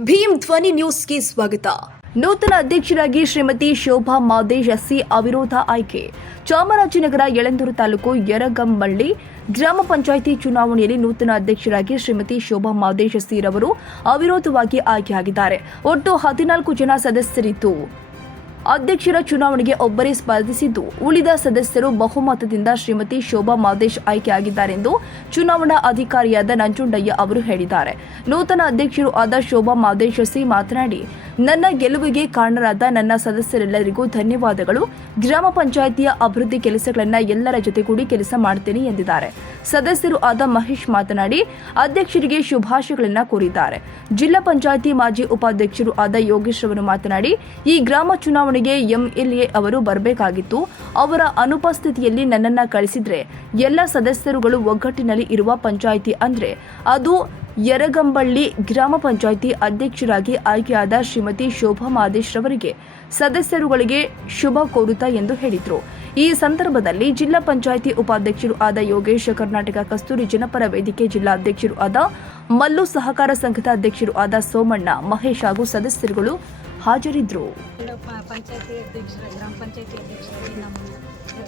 ಭೀಮ್ ಧ್ವನಿ ನ್ಯೂಸ್ಗೆ ಸ್ವಾಗತ. ನೂತನ ಅಧ್ಯಕ್ಷರಾಗಿ ಶ್ರೀಮತಿ ಶೋಭಾ ಮಾದೇಶ್ ಅವಿರೋಧ ಆಯ್ಕೆ. ಚಾಮರಾಜನಗರ ಯಳಂದೂರು ತಾಲೂಕು ಯರಗಂಬಳ್ಳಿ ಗ್ರಾಮ ಪಂಚಾಯಿತಿ ಚುನಾವಣೆಯಲ್ಲಿ ನೂತನ ಅಧ್ಯಕ್ಷರಾಗಿ ಶ್ರೀಮತಿ ಶೋಭಾ ಮಾದೇಶ್ ರವರು ಅವಿರೋಧವಾಗಿ ಆಯ್ಕೆಯಾಗಿದ್ದಾರೆ. ಒಟ್ಟು ಹದಿನಾಲ್ಕು ಜನ ಸದಸ್ಯರಿದ್ದು. ಅಧ್ಯಕ್ಷರ ಚುನಾವಣೆಗೆ ಒಬ್ಬರೇ ಸ್ಪರ್ಧಿಸಿದ್ದು, ಉಳಿದ ಸದಸ್ಯರು ಬಹುಮತದಿಂದ ಶ್ರೀಮತಿ ಶೋಭಾ ಮಾದೇಶ್ ಆಯ್ಕೆಯಾಗಿದ್ದಾರೆಂದು ಚುನಾವಣಾ ಅಧಿಕಾರಿಯಾದ ನಂಜುಂಡಯ್ಯ ಅವರು ಹೇಳಿದ್ದಾರೆ. ನೂತನ ಅಧ್ಯಕ್ಷರು ಆದ ಶೋಭಾ ಮಾದೇಶ್ ಸಿ ಮಾತನಾಡಿ ನನ್ನ ಗೆಲುವಿಗೆ ಕಾರಣರಾದ ನನ್ನ ಸದಸ್ಯರೆಲ್ಲರಿಗೂ ಧನ್ಯವಾದಗಳು. ಗ್ರಾಮ ಪಂಚಾಯಿತಿಯ ಅಭಿವೃದ್ಧಿ ಕೆಲಸಗಳನ್ನು ಎಲ್ಲರ ಜೊತೆಗೂಡಿ ಕೆಲಸ ಮಾಡ್ತೇನೆ ಎಂದಿದ್ದಾರೆ. ಸದಸ್ಯರು ಆದ ಮಹೇಶ್ ಮಾತನಾಡಿ, ಅಧ್ಯಕ್ಷರಿಗೆ ಶುಭಾಶಯಗಳನ್ನು ಕೋರಿದ್ದಾರೆ. ಜಿಲ್ಲಾ ಪಂಚಾಯಿತಿ ಮಾಜಿ ಉಪಾಧ್ಯಕ್ಷರು ಆದ ಯೋಗೇಶ್ ಅವರು ಮಾತನಾಡಿ, ಈ ಗ್ರಾಮ ಚುನಾವಣೆಗೆ ಎಂಎಲ್ಎ ಅವರು ಬರಬೇಕಾಗಿತ್ತು. ಅವರ ಅನುಪಸ್ಥಿತಿಯಲ್ಲಿ ನನ್ನನ್ನು ಕಳಿಸಿದ್ರೆ, ಎಲ್ಲ ಸದಸ್ಯರುಗಳು ಒಗ್ಗಟ್ಟಿನಲ್ಲಿ ಇರುವ ಪಂಚಾಯಿತಿ ಅಂದ್ರೆ ಅದು ಯರಗಂಬಳ್ಳಿ ಗ್ರಾಮ ಪಂಚಾಯಿತಿ ಅಧ್ಯಕ್ಷರಾಗಿ ಆಯ್ಕೆಯಾದ ಶ್ರೀಮತಿ ಶೋಭಾ ಮಾದೇಶ್ ರವರಿಗೆ ಸದಸ್ಯರುಗಳಿಗೆ ಶುಭ ಕೋರುತ್ತಾ ಎಂದು ಹೇಳಿದರು. ಈ ಸಂದರ್ಭದಲ್ಲಿ ಜಿಲ್ಲಾ ಪಂಚಾಯಿತಿ ಉಪಾಧ್ಯಕ್ಷರು ಆದ ಯೋಗೇಶ್ ಕರ್ನಾಟಕ ಕಸ್ತೂರಿ ಜನಪರ ವೇದಿಕೆ ಜಿಲ್ಲಾ ಅಧ್ಯಕ್ಷರು ಆದ ಮಲ್ಲು ಸಹಕಾರ ಸಂಘದ ಅಧ್ಯಕ್ಷರು ಆದ ಸೋಮಣ್ಣ, ಮಹೇಶ್ ಹಾಗೂ ಸದಸ್ಯರುಗಳು ಹಾಜರಿದ್ದರು ಪಂಚಾಯತಿ ಅಧ್ಯಕ್ಷರ, ಗ್ರಾಮ ಪಂಚಾಯತಿ ಅಧ್ಯಕ್ಷರಾಗಿ ನಮ್ಮ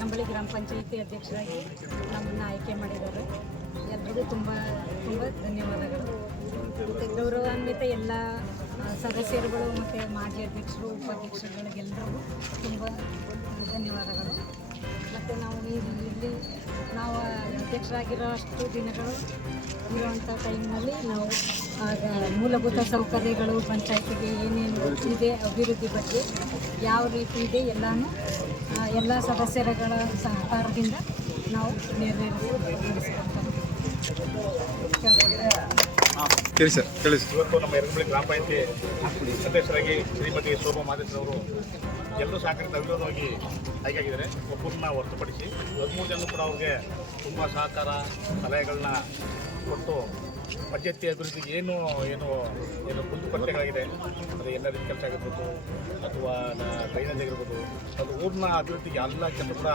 ಕಂಬಳಿ ಗ್ರಾಮ ಪಂಚಾಯತಿ ಅಧ್ಯಕ್ಷರಾಗಿ ನಮ್ಮನ್ನು ಆಯ್ಕೆ ಮಾಡಿದ್ದಾರೆ. ಎಲ್ರಿಗೂ ತುಂಬ ತುಂಬ ಧನ್ಯವಾದಗಳು. ಮತ್ತು ಗೌರವಾನ್ವಿತ ಎಲ್ಲ ಸದಸ್ಯರುಗಳು ಮತ್ತು ಮಾಜಿ ಅಧ್ಯಕ್ಷರು ಉಪಾಧ್ಯಕ್ಷರುಗಳಿಗೆಲ್ಲರಿಗೂ ತುಂಬ ಇಲ್ಲಿ ನಾವು ಅಧ್ಯಕ್ಷರಾಗಿರೋ ಅಷ್ಟು ದಿನಗಳು ಇರುವಂಥ ಟೈಮ್ನಲ್ಲಿ ನಾವು ಆಗ ಮೂಲಭೂತ ಸೌಕರ್ಯಗಳು, ಪಂಚಾಯತಿಗೆ ಏನೇನು ಇದೆ, ಅಭಿವೃದ್ಧಿ ಬಗ್ಗೆ ಯಾವ ರೀತಿ ಇದೆ ಎಲ್ಲನೂ ಎಲ್ಲ ಸದಸ್ಯರುಗಳ ಸಹಕಾರದಿಂದ ನಾವು ನೆರವೇರಿಸಿಕೊಳ್ತಾ ಹೇಳಿ ಸರ್ ತಿಳಿಸಿ ಇವತ್ತು ನಮ್ಮ ಯರಗಂಬಳಿ ಗ್ರಾಮ ಪಂಚಾಯತಿ ಅಧ್ಯಕ್ಷರಾಗಿ ಶ್ರೀಮತಿ ಶೋಭಾ ಮಾದೇಶ್ ಅವರು ಎಲ್ಲರೂ ಸಹಕರಿಸಿದ ಅವಿರೋಧವಾಗಿ ಆಯ್ಕೆಯಾಗಿದ್ದಾರೆ. ಒಬ್ಬರನ್ನ ಹೊರತುಪಡಿಸಿ ಹದಿಮೂರು ಜನ ಕೂಡ ಅವ್ರಿಗೆ ತುಂಬ ಸಹಕಾರ ಸಲಹೆಗಳನ್ನ ಕೊಟ್ಟು ಪಂಚಾಯತಿ ಅಭಿವೃದ್ಧಿಗೆ ಏನು ಏನು ಏನು ಕುಂದುಕೊರತೆಗಳಾಗಿದೆ ಅದು ಏನಾದ್ರು ಕೆಲಸ ಆಗಿರ್ಬೋದು, ಅಥವಾ ಡ್ರೈನೇಜ್ ಆಗಿರ್ಬೋದು, ಅದು ಊರಿನ ಅಭಿವೃದ್ಧಿಗೆ ಎಲ್ಲ ಕೆಲಸ ಕೂಡ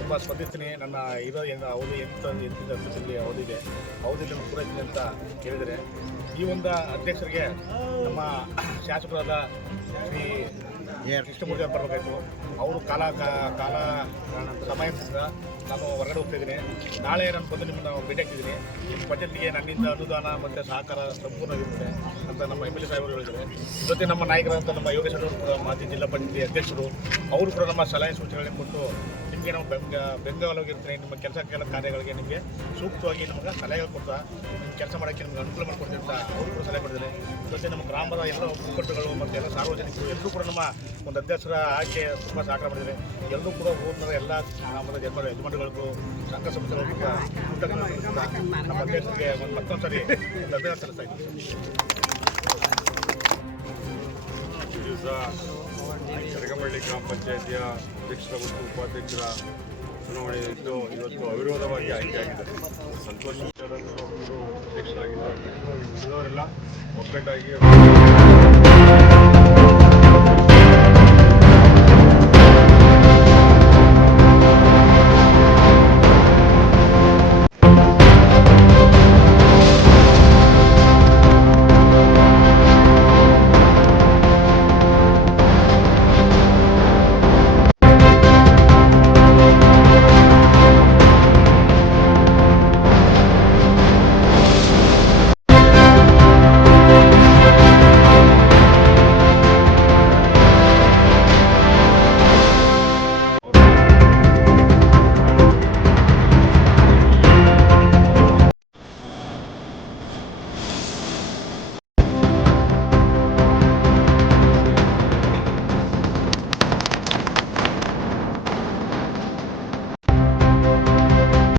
ತುಂಬ ಸ್ಪಂದಿಸ್ತೀನಿ. ನನ್ನ ಇರೋ ಏನು ಅವಧಿ ಎಂಟು ಇಲ್ಲಿ ಅವಧಿಗೆ ಅವಧಿಯಲ್ಲಿ ಪೂರೈಸಿದೆ ಅಂತ ಕೇಳಿದರೆ, ಈ ಒಂದು ಅಧ್ಯಕ್ಷರಿಗೆ ನಮ್ಮ ಶಾಸಕರಾದ ಶ್ರೀ ಕೃಷ್ಣಮೂರ್ತಿ ಅವರು ಬರಬೇಕಾಯ್ತು. ಅವರು ಕಾಲ ಕಾಲ ಸಮಯದಿಂದ ನಾನು ಹೊರಗಡೆ ಹೋಗ್ತಿದ್ದೀನಿ ನಾಳೆ ನಾನು ಬಂದು ನಿಮ್ಮನ್ನು ಭೇಟಿ ಆಗ್ತಿದ್ದೀನಿ. ನಿಮ್ಮ ಬಜೆಟ್ಗೆ ನನ್ನಿಂದ ಅನುದಾನ ಮತ್ತು ಸಹಕಾರ ಸಂಪೂರ್ಣವಿರುತ್ತೆ ಅಂತ ನಮ್ಮ ಎಂ ಎಲ್ ಎ ಸಾಹೇಬರು ಹೇಳಿದ್ದಾರೆ. ಜೊತೆ ನಮ್ಮ ನಾಯಕರಾದಂಥ ನಮ್ಮ ಯೋಗೇಶ್ವರ ಮಾಜಿ ಜಿಲ್ಲಾ ಪಂಚಾಯತಿ ಅಧ್ಯಕ್ಷರು, ಅವರು ಕೂಡ ನಮ್ಮ ಸಲಹೆ ಸೂಚನೆಗಳನ್ನು ಕೊಟ್ಟು ನಿಮಗೆ ನಾವು ಬೆಂಗ ಬೆಂಗಾಲೋಗಿರ್ತೀನಿ ನಿಮ್ಮ ಕೆಲಸ ಕೆಲ ಕಾರ್ಯಗಳಿಗೆ ನಿಮಗೆ ಸೂಕ್ತವಾಗಿ ನಮಗೆ ಸಲಹೆ ಕೊಡ್ತಾ, ನಿಮ್ಮ ಕೆಲಸ ಮಾಡೋಕ್ಕೆ ನಿಮ್ಗೆ ಅನುಕೂಲ ಮಾಡಿಕೊಡ್ತೀನಿ ಅಂತ ಅವರು ಕೂಡ ಸಲಹೆ ಕೊಟ್ಟಿದ್ದಾರೆ ಜೊತೆ ನಮ್ಮ ಗ್ರಾಮದ ಎಲ್ಲ ಒಕ್ಕೂಟಗಳು ಮತ್ತು ಎಲ್ಲ ಸಾರ್ವಜನಿಕರು ಎಲ್ಲರೂ ಕೂಡ ನಮ್ಮ ಒಂದು ಅಧ್ಯಕ್ಷರ ಆಯ್ಕೆ ತುಂಬ ಸಹಕಾರ ಮಾಡಿದ್ದಾರೆ. ಎಲ್ಲರೂ ಕೂಡ ಊರಿನ ಎಲ್ಲ ಗ್ರಾಮದ ಜನರ ಯಜಮಾನಿಗಳಿಗೂ ಸಂಘ ಸಂಸ್ಥೆಗಳಿಗೂ ಕೂಡ ನಮ್ಮ ಅಧ್ಯಕ್ಷರಿಗೆ ಒಂದು ಮತ್ತೊಂದು ಸರಿ ಅಭಿನಂದನೆ ಸಲ್ಲಿಸ್ತಾ ಇದ್ದೀನಿ. ಕರಗಮಳ್ಳಿ ಗ್ರಾಮ ಪಂಚಾಯತಿಯ ಅಧ್ಯಕ್ಷರ ಮತ್ತು ಉಪಾಧ್ಯಕ್ಷರ ಚುನಾವಣೆ ಇದ್ದು ಇವತ್ತು ಅವಿರೋಧವಾಗಿ ಆಯ್ಕೆಯಾಗಿದ್ದಾರೆ ಸಂತೋಷ್ ಒಬ್ಬರು ಅಧ್ಯಕ್ಷರಾಗಿದ್ದಾರೆ. ಉಳಿದವರೆಲ್ಲ ಒಗ್ಗಟ್ಟಾಗಿ